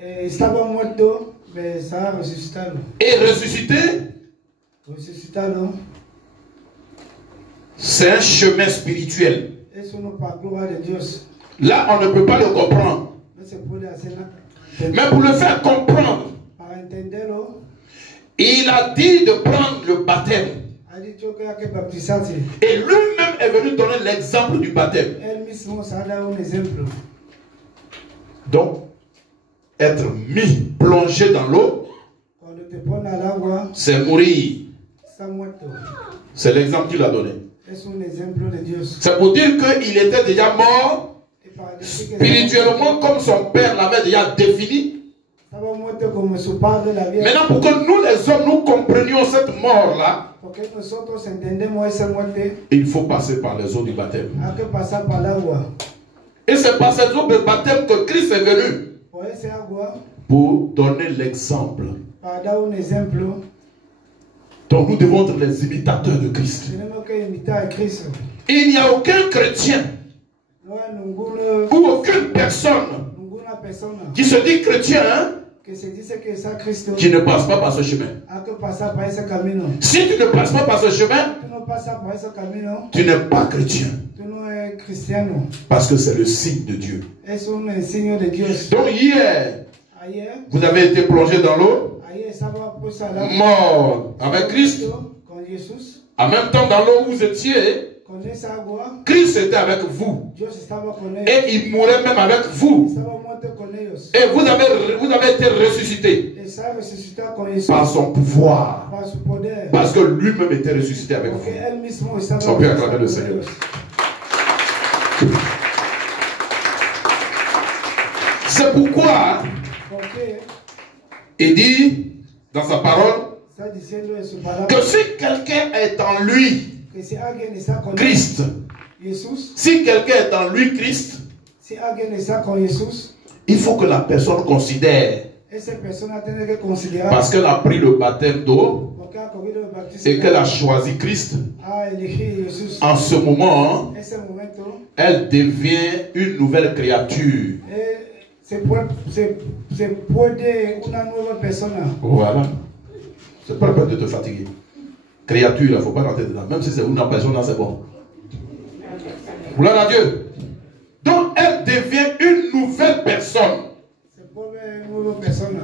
Estaba muerto, pero estaba resucitado. Et ressuscité, Resucitado c'est un chemin spirituel. es un parcours de Dios. Là, on ne peut pas le comprendre. No se puede hacer nada. Mais pour le faire comprendre, Para entenderlo, il a dit de prendre le baptême. ha dicho que hay que bautizarse. Et lui-même est venu donner l'exemple du baptême. Él mismo se ha dado un ejemplo. Donc, être mis, plongé dans l'eau, Cuando te pone al agua, c'est mourir. está muerto. C'est l'exemple qu'il a donné. Es un ejemplo de Dios. C'est pour dire qu'il était déjà mort Y para decir que spirituellement comme son père l'avait déjà défini. estaba muerto como su padre la había. Maintenant, pour que nous les hommes, nous comprenions cette mort-là, Porque nosotros entendemos esa muerte, il faut passer par les eaux du baptême. hay que pasar por el agua. Et c'est par ces eaux de baptême que Christ est venu Por ese agua, pour donner l'exemple. para dar un ejemplo, Donc nous devons être les imitateurs de Christ. tenemos que imitar a Cristo. Il n'y a aucun chrétien No hay ou aucune personne ninguna persona qui se dit chrétien, hein, que se dice que es a Cristo, qui ne passe pas par ce chemin. hay que pasar por ese camino. Si tu ne passes pas par ce chemin, Tú no pasas por ese camino, tu n'es pas chrétien. tú no eres cristiano. Parce que c'est le signe de Dieu. Es un enseño de Dios. Donc hier, Ayer, vous avez été plongé dans l'eau, ayer estaba puesto al agua mort avec Christ. con Jesús. En même temps, dans l'eau où vous étiez, Con esa agua, Christ était avec vous. Dios estaba con ellos. Et il mourait même avec vous. Estaba muerto con ellos. Et vous avez été ressuscité Está resucitado con Jesús. par son pouvoir. Para su poder. Parce que lui-même était ressuscité avec Porque vous. él mismo estaba On peut acclamer resucitado le con Seigneur. ellos. C'est pourquoi Porque il dit dans sa parole está diciendo en su palabra que si quelqu'un est en lui, que si alguien está con Christ, Jesús, si quelqu'un est en lui, Christ, si alguien está con Jesús, il faut que la personne considère, esa persona tiene que considerar, parce qu'elle a pris le baptême d'eau porque ha cogido el bautismo, et qu'elle a choisi Christ, ha elegido Jesús. en ce moment, En ese momento, elle devient une nouvelle créature. se puede una nueva persona. Voilà. C'est pas la peine de te fatiguer. Créature, il ne faut pas rentrer dedans. Même si c'est une personne, c'est bon. Gloire à Dieu. Donc, elle devient une nouvelle personne. Se vuelve una nueva persona.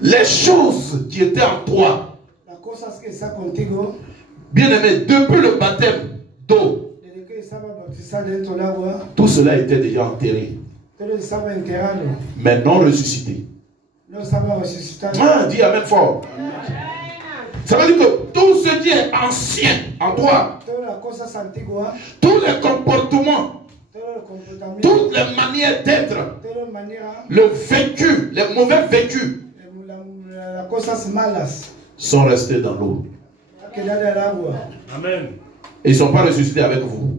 Les choses qui étaient en toi, Las cosas que está contigo, bien-aimé, depuis le baptême d'eau, desde que estaba bautizado dentro del agua, tout cela était déjà enterré, todo estaba enterrado, mais non ressuscité. no estaba resucitado. Ah, dis Amen fort. Ça veut dire que tout ce qui est ancien en toi, Todas las cosas antiguas, tous les comportements, todos los comportamientos, toutes les manières d'être, todas las maneras, le vécu, les mauvais vécus, las cosas malas, sont restés dans l'eau. ha quedado el agua. Amen. Et ils ne sont pas ressuscités avec vous.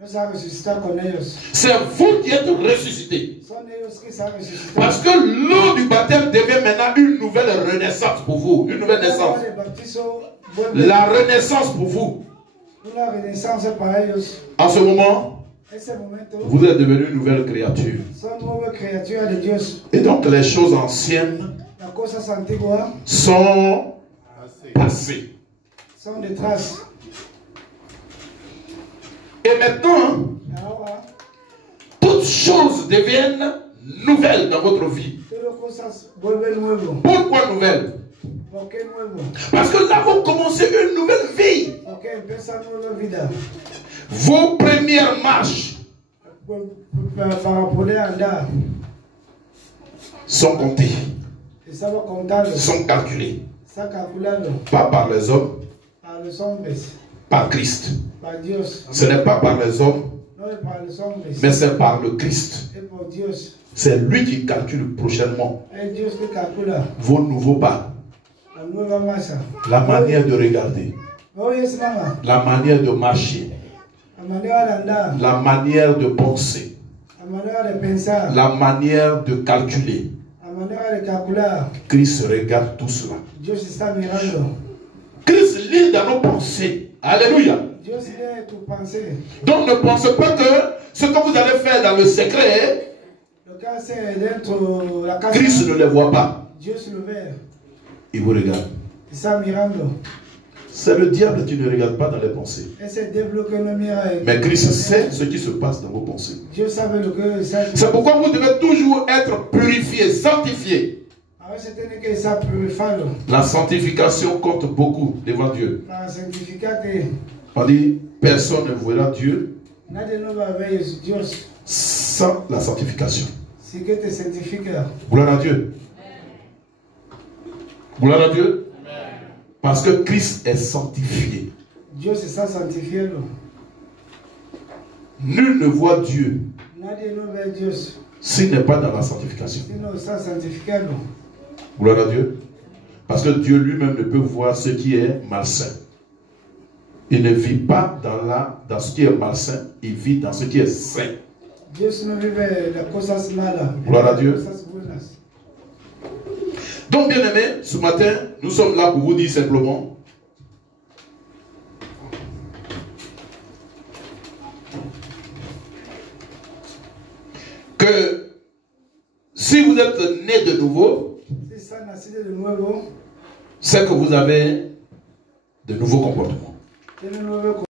No se ha resucitado con ellos. C'est vous qui êtes ressuscités. Son ellos que se han resucitado. Parce que l'eau du baptême devient maintenant une nouvelle renaissance pour vous. Une nouvelle naissance. El bautizo vuelve La renaissance pour vous. una renaissance para ellos. En ce moment, Ese momento vous êtes devenu une nouvelle créature. son nuevas criaturas de Dios. Et donc les choses anciennes Las cosas antiguas sont passées. son detrás. Et maintenant, Ahora, toutes choses deviennent nouvelles dans votre vie. todas cosas vuelven nuevo. Pourquoi nouvelles? ¿Por qué nuevo? Parce que là, vous commencez une nouvelle vie. Porque empieza nueva vida. Vos premières marches Para poder andar. sont comptées, Estaba contando. sont calculées. Está calculado. Pas par les hommes, Para los hombres. par Christ. Para Dios. Ce n'est pas par les hommes, No es para los hombres. mais c'est par le Christ. Es por Dios. C'est lui qui calcule prochainement Es Dios que calcula vos nouveaux pas, la nueva masa. la manière de regarder, Oyes, mamá. la manière de marcher, La manera de andar. la manière de penser, La manera de pensar. la manière de calculer. La manera de calcular. Christ regarde tout cela. Dios está mirando. Christ lit dans nos pensées. Alléluia. Dios lee tu pensée. Donc ne pensez pas que ce que vous allez faire dans le secret Le cas c'est dentro la casa. Christ ne les voit pas. Dios lo ve. Il vous regarde. Está mirando. C'est le diable qui ne regarde pas dans les pensées. Es el diablo que no mira. Mais Christ sait ce qui se passe dans vos pensées. Dios sabe lo que está. C'est pourquoi vous devez toujours être purifié, sanctifié. A veces tiene que estar purificado. La sanctification compte beaucoup devant Dieu. Para santificarte. On dit, personne ne verra Dieu Nadie no va a ver Dios. Sans la sanctification. Si que te santifica. Gloire à Dieu. Gloire à Dieu. Parce que Christ est sanctifié. Dios está santificado. Nul ne voit Dieu Nadie no ve Dios. s'il n'est pas dans la sanctification. Si no está santificado. Gloire à Dieu. Parce que Dieu lui-même ne peut voir ce qui est malsain. Il ne vit pas dans ce qui est malsain, il vit dans ce qui est sain. Dios no vive las cosas malas. Gloire à Dieu. Cosas buenas. Donc, bien aimés, ce matin, nous sommes là pour vous dire simplement que si vous êtes né de nouveau, Si está nacido de nuevo, c'est que vous avez de nouveaux comportements. tiene nuevo